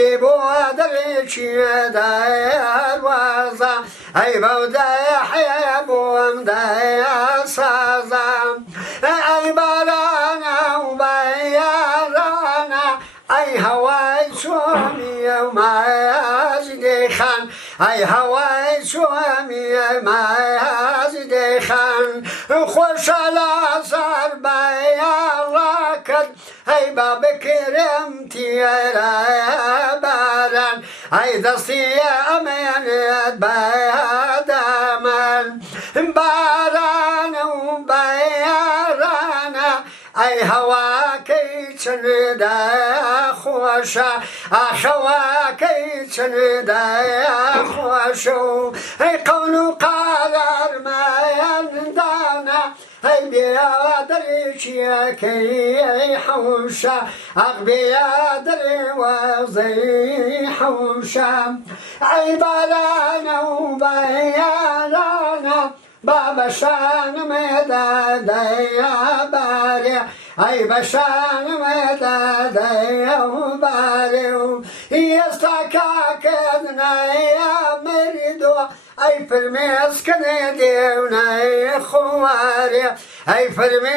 ببودر دار وازا أي بوداي حيبوم داي سازا أي بارانا وبيارانا أي هواي شومي وما يزدي خان أي هواي شومي ما يزدي خان خوش على صار بياراكد أي بابك رمتي يا باران أي دستي أمان بادمان باران وبيارانا أي هواكي تندا خوشا أخواكي تندا خوشو أي قول قرار ما يندانا أي بيادري شيكي حوشا أغبيادري وزي حوشا أي بالانا وبيالانا بابا شان مداد يا باري أي بشان مداد يا باري يستكاكدنا يا مريدو أي فرميس كنديونا يا خواري أي فرميس